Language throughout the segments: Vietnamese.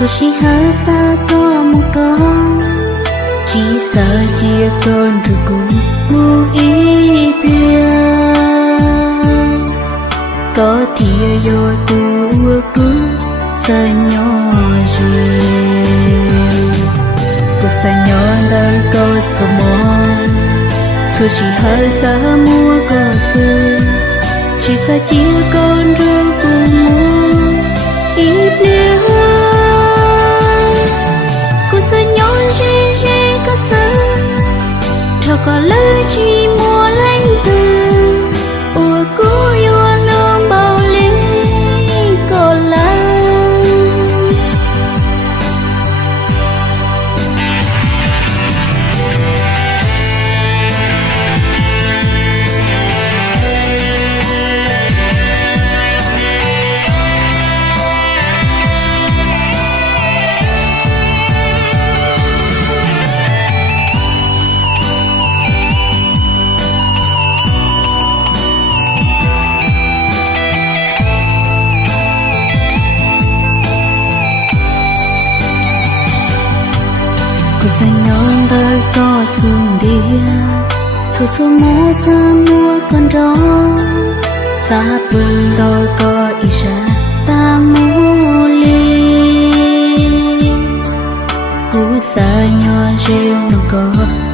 Thôi chỉ hở xa có một con, chỉ sợ chia con rồi cũng ngu ý bia. Có thìa vô tu cứ sợ nhỏ riêng, tu sợ nhỏ đời có sợ mòn. Thôi chỉ hở xa mua có sự, chỉ sợ chia con rồi cũng ngu ý bia. Cho có lời chỉ mua lánh từ ủa cố yêu luôn bao lý có lắm. Cô sẽ nhon đời có sương đĩa, thu thu mô xa mua con gió, xa bừng đôi có ý ra ta mô ly. Cô xa nhon riêng nó có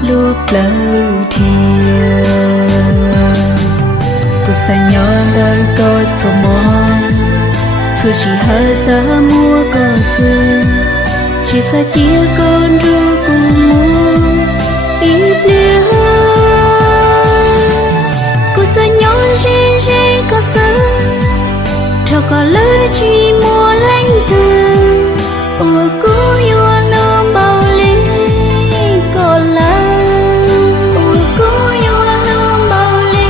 lúc lâu thiêng. Cô xa nhon đời có sổ mòn, thu chỉ hơi xa mua có sương, chỉ sợ chia con rồi cùng mua ý bia. Cô sợ nhỏ rê có sợ, cho có lời chỉ mua lánh từ ủa cố yêu luôn bao lý có lắm. Ủa cố yêu luôn bao lý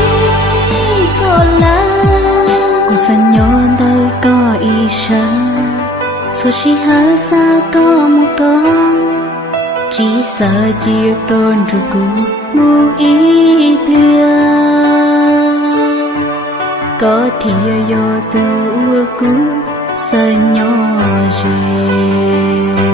có lắm. Cô sợ nhỏ đời có ý ra, số chỉ hở xa có một con, chỉ sợ chia con rồi cũng ngu ý bia. Có thìa vô tu cũng sợ nhỏ riêng.